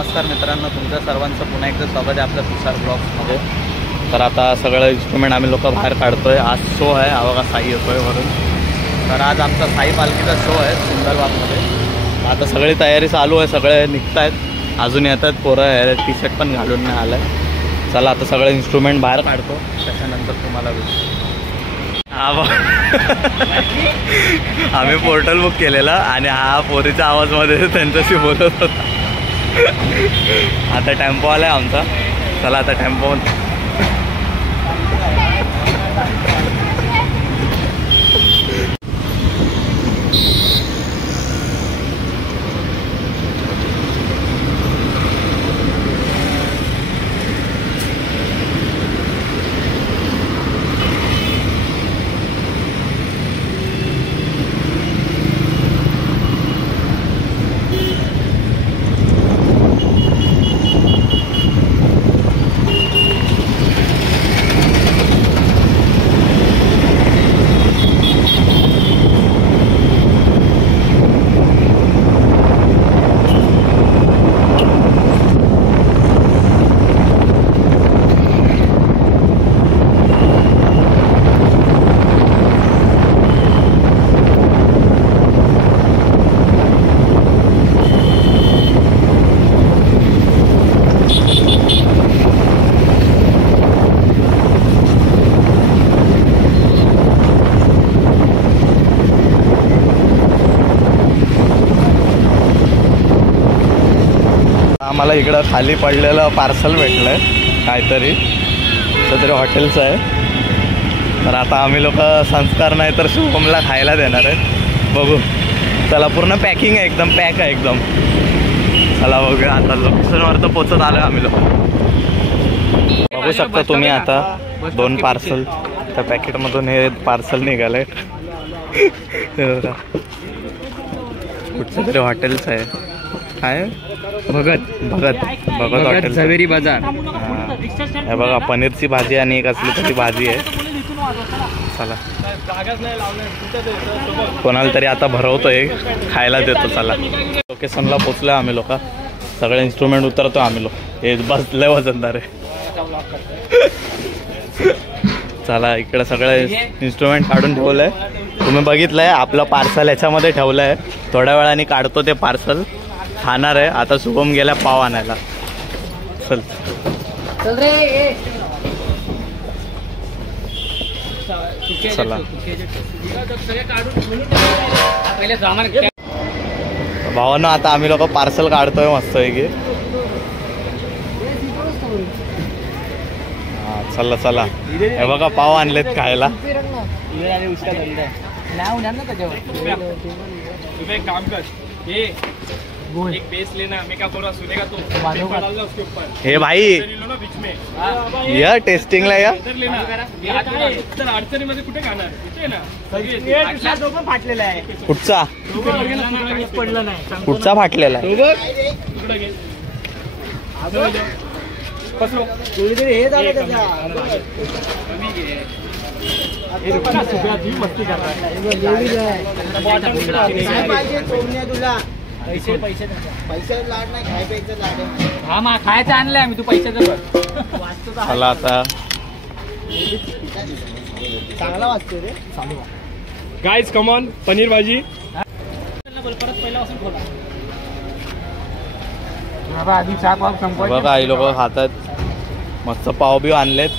नमस्कार मित्रांनो, तुमच्या सर्वांचं पुन्हा एकदा स्वागत आहे आपल्या तुषार ब्लॉग्समध्ये। तर आता सगळं इन्स्ट्रुमेंट आम्ही लोक बाहेर काढतोय। आज शो आहे, हा बघा साई येतोय वरून। तर आज आमचा साई पालखीचा शो आहे सुंदरबागमध्ये। आता सगळी तयारी चालू आहे, सगळे निघत आहेत, अजून येत आहेत पोरं। टी शर्ट पण घालून नाही आलं आहे। चला आता सगळं इन्स्ट्रुमेंट बाहेर काढतो, त्याच्यानंतर तुम्हाला आम्ही पोर्टल बुक केलेला आणि हा पोरीच्या आवाजमध्ये त्यांच्याशी बोलत होता। आता टेम्पो आला आहे आमचा, चला आता टेम्पो आम्हाला इकडं खाली पडलेलं पार्सल भेटलं आहे काहीतरी, तरी हॉटेलचं आहे। तर आता आम्ही लोक संस्कार नाही तर शुभमला खायला देणार आहे, बघू। चला पूर्ण पॅकिंग आहे, एकदम पॅक आहे एकदम। चला बघूया, आता लोकेशनवर तर पोचत आलो आम्ही लोक। बघू शकता तुम्ही आता 2 पार्सल त्या पॅकेटमधून हे पार्सल निघालंय। कुठचं तरी हॉटेलचं आहे, काय भगत हॉटेल झवेरी बाजार। हे बघा पनीरची भाजी आणि एक असली तरी भाजी आहे। चला कोणाला तरी आता भरवतोय, खायला देतो। चला लोकेशनला पोचलोय आम्ही लोक, सगळे इन्स्ट्रुमेंट उतरतो आम्ही लोक। हे बसले वजनदार आहे। चला इकडे सगळे इन्स्ट्रुमेंट काढून ठेवलंय, तुम्ही बघितलंय। आपलं पार्सल याच्यामध्ये ठेवलंय, थोड्या वेळाने काढतो ते पार्सल, खाणार आहे। आता शुभम गेला पाव आणायला। चल चला भावांनो, आता आम्ही लोक पार्सल काढतोय मस्त पैकी। हा चला चला, हे बघा पाव आणलेत खायला। एक बेस लेना, मैं क्या बोल रहा सुनेगा तो डालना उसके ऊपर। हे भाई बीच में या टेस्टिंगला या अडचणीमध्ये कुठे खाणार, इथे ना दोघं फाटलेला आहे। कुठचा पडलं नाही, कुठचा फाटलेला आहे? हे झालं त्याच्या मस्ती करणार। पैसे लाड नाही, खाय प्यायचं लाड आहे। हा मा खायचं आणलंय आम्ही, तू पैशाचं वाचतो। चला आता चांगला वाचतो रे। गाइस कम ऑन, पनीर भाजी परत पहिल्यापासून खोला। आधी चहा पाव संपवायचा। बघा आई लोक खातात, मस्त पाव बी आणलेत।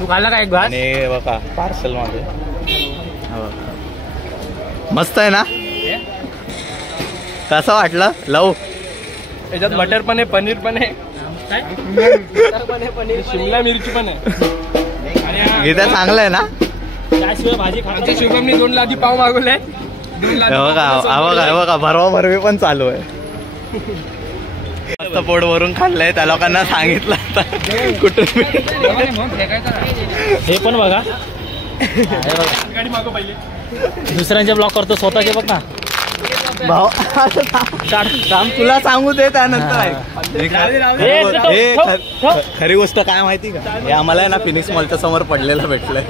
तू खाल्ला का एक घास? आणि बघा पार्सल मध्ये मस्त आहे ना, कसं वाटलं लव? याच्यात बटर पण आहे, पनीर पण आहे, शिमला मिरची पण आहे। गीता चांगलं आहे ना? त्याशिवाय भाजी खायची। शुभमने 2 लादी पाव मागवले। बघा भरवा भरवी पण चालू आहे। मस्त पोट भरून खाल्लंय, त्या लोकांना सांगितलं आता कुठून। हे पण बघा, गाडी मागव पहिले, दुसऱ्यांचे ब्लॉक करतो, स्वतःचे बघ ना भाऊ। तुला सांगू दे त्यानंतर। खरी गोष्ट काय माहिती का, हे आम्हाला आहे ना फिनिक्स मॉलच्या समोर पडलेलं भेटलंय।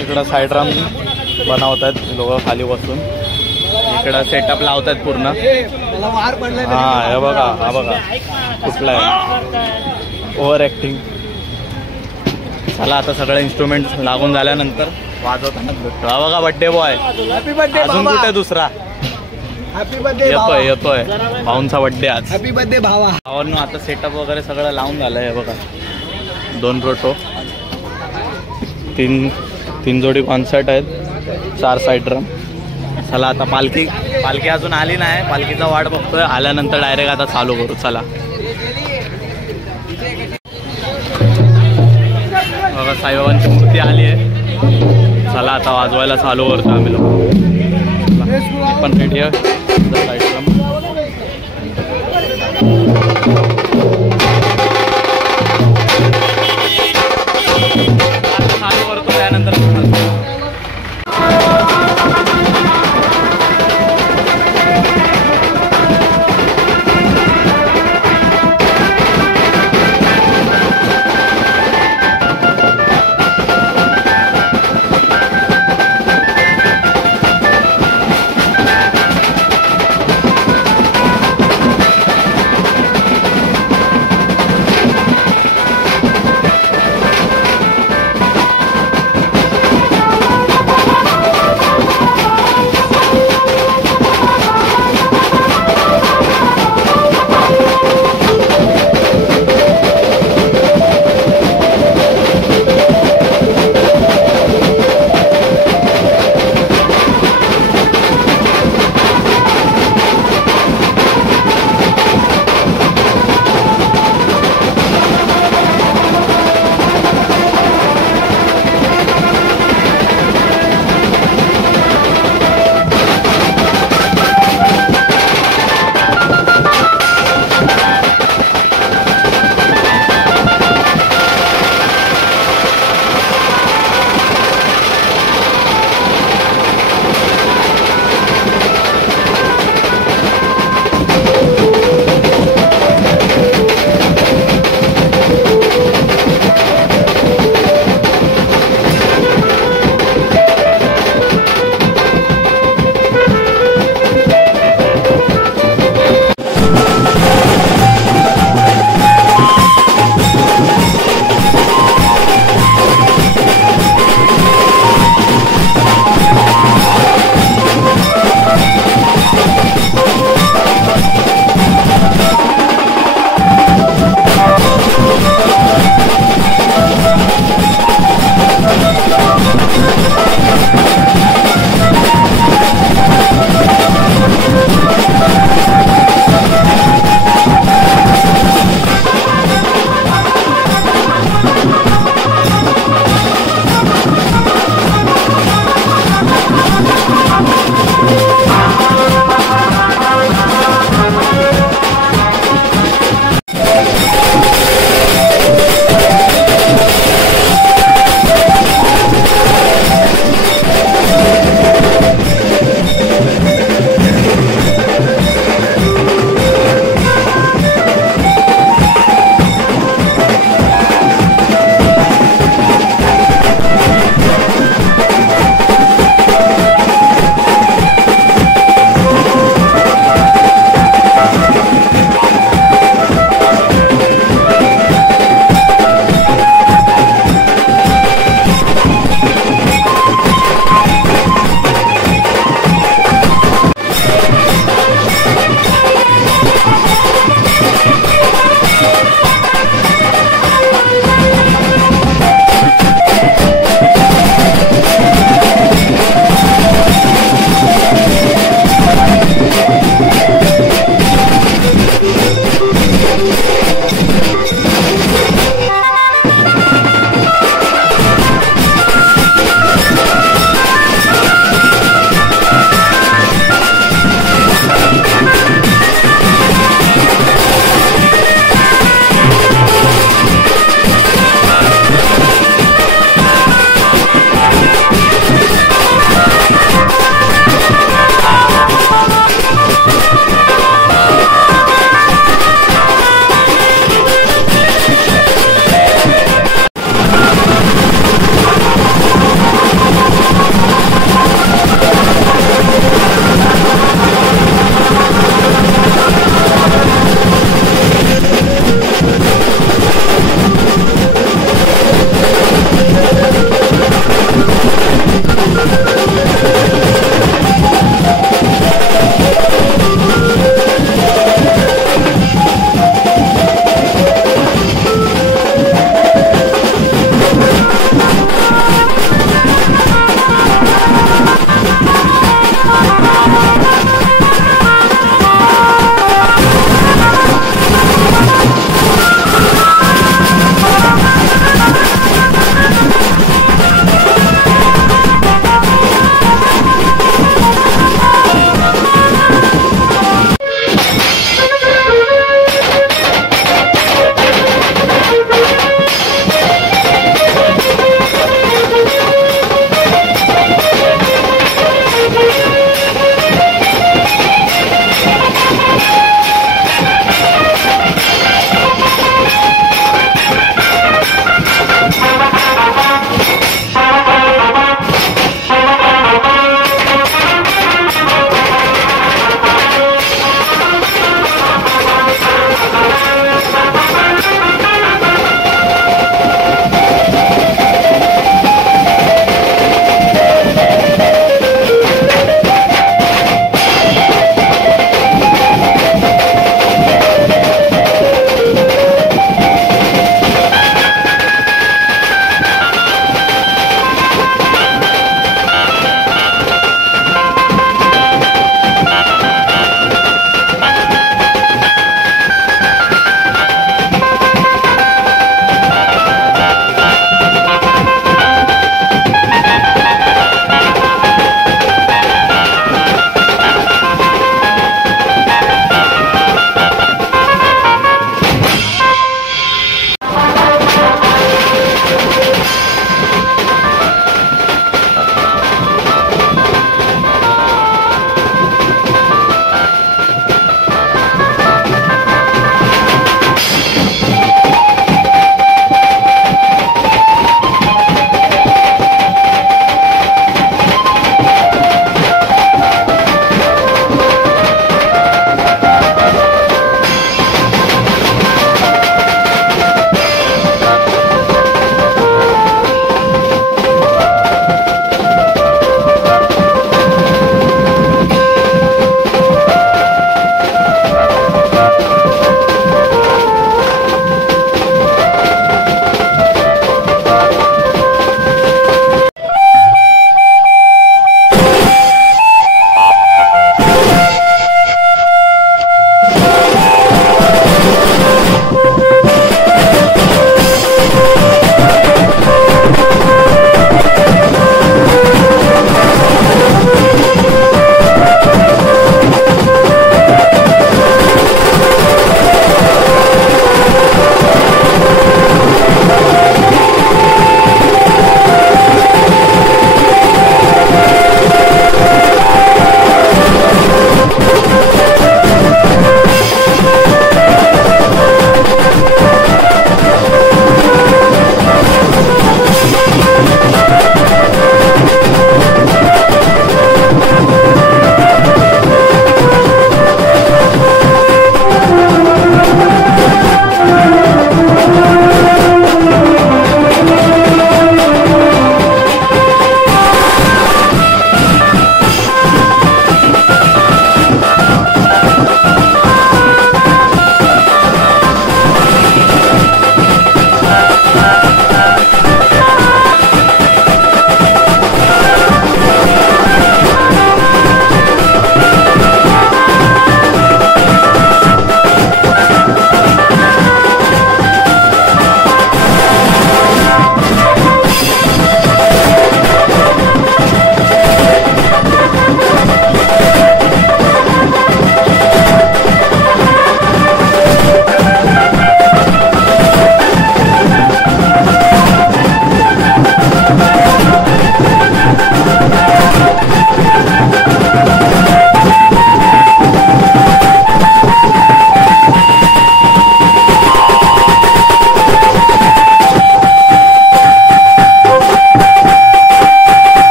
इकडं साईड राम बनवत आहेत लोक खाली बसून. इकडं सेटअप लावत आहेत पूर्ण. हा हे बघा, हा बघा कुठला आहे ओव्हर ॲक्टिंग. चला आता सगळे इन्स्ट्रुमेंट लागून झाल्यानंतर वाजवताना भेटतो. हा बघा बड्डे बॉय. हॅपी बर्थडे अजून कुठे दुसरा हॅपी बर्थडे येतोय भाऊंचा बड्डे आज. हॅपी बर्थडे भावा. भावांनो आता सेटअप वगैरे सगळं लावून झालं आहे बघा. 2 रोटो, 3 जोडी कॉन्सर्ट आहेत, 4 साईड ड्रम. चला आता पालखी अजून आली नाही. पालखीचा वाट बघतोय. आल्यानंतर डायरेक्ट आता चालू करू. चला बघा साईबाबांची मूर्ती आली आहे. चला आता वाजवायला चालू करतो आम्ही लोक. पण रेडी आहे साईड ड्रम. चालू करतो त्यानंतर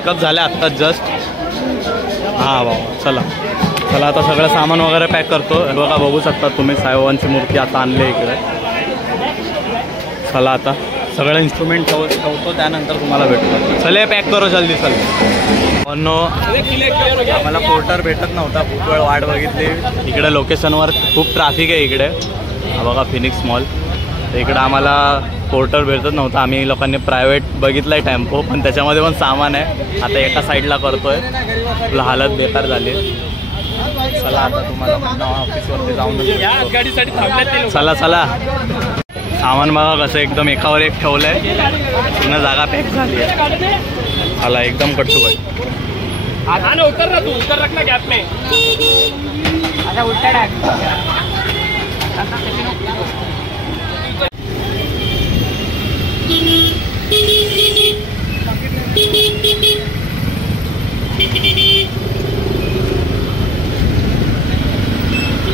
पॅकअप झाले आत्ताच जस्ट. हां बाबा चला चला आता सगळं सामान वगैरे पॅक करतो. हे बघा बघू शकता तुम्ही साईबाबांची मूर्ती आता आणली इकडे. चला आता सगळं इन्स्ट्रुमेंट ठेवतो त्यानंतर तुम्हाला भेटतो. चले पॅक करो जल्दी चल. आम्हाला पोर्टर भेटत नव्हता, खूप वेळ वाट बघितली. इकडे लोकेशनवर खूप ट्रॅफिक आहे इकडे. हा बघा फिनिक्स मॉल. तर इकडं आम्हाला पोर्टर भेटत नव्हता. आम्ही लोकांनी प्रायव्हेट बघितलं आहे टेम्पो, पण त्याच्यामध्ये पण सामान आहे. आता एका साईडला करतोय. तुला हालत बेकार झाली. चला आता तुम्हाला ऑफिसवरती जाऊन गाडीसाठी थांबले. चला चला. सामान बघा कसं एकदम एकावर एक ठेवलं आहे. पूर्ण जागा पॅक झाली आहे. आला एकदम कट्टू कट. हा ना उतर ना तू, उतर रख ना गॅप में. अच्छा उल्टा टाक.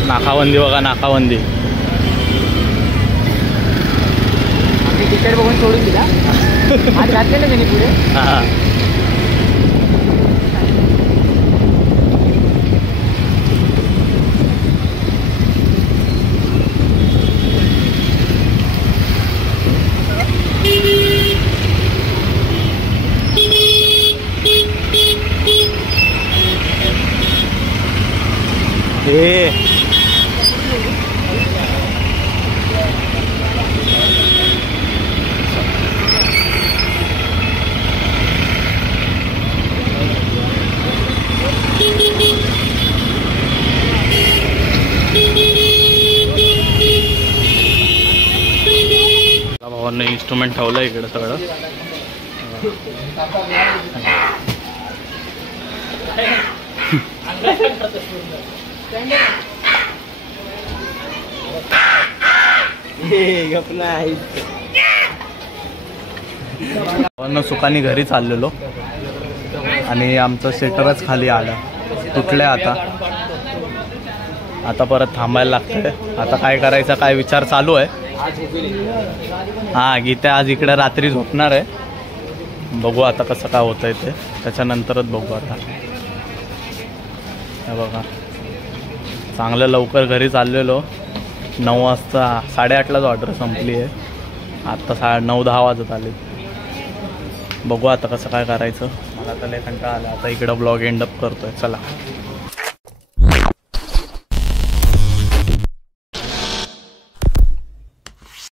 नाकाबंदी बघा नाकाबंदी. तिकीट बघून सोडून दिला. आज घातले ना त्यांनी पुढे. हां भावांनी इन्स्ट्रुमेंट ठेवलं इकडे सगळं. सुखानी घरी चाललेलो आणि आमचं शटरच खाली आलं, तुटलं. आता परत थांबायला लागतंय. आता काय करायचा काय विचार चालू आहे. हां गीता आज इकडे रात्री झोपणार आहे. बघू आता कसं काय होतंय ते, त्याच्यानंतरच बघू. आता हे बघा चांगलं लवकर घरी चाललेलो. 9 वाजता 8:30लाच ऑर्डर संपली आहे. आत्ता 9-10 वाजत आले. बघू आता कसं काय करायचं. मला तर लय कंटाळा आला. आता इकडं ब्लॉग एंड अप करतोय. चला.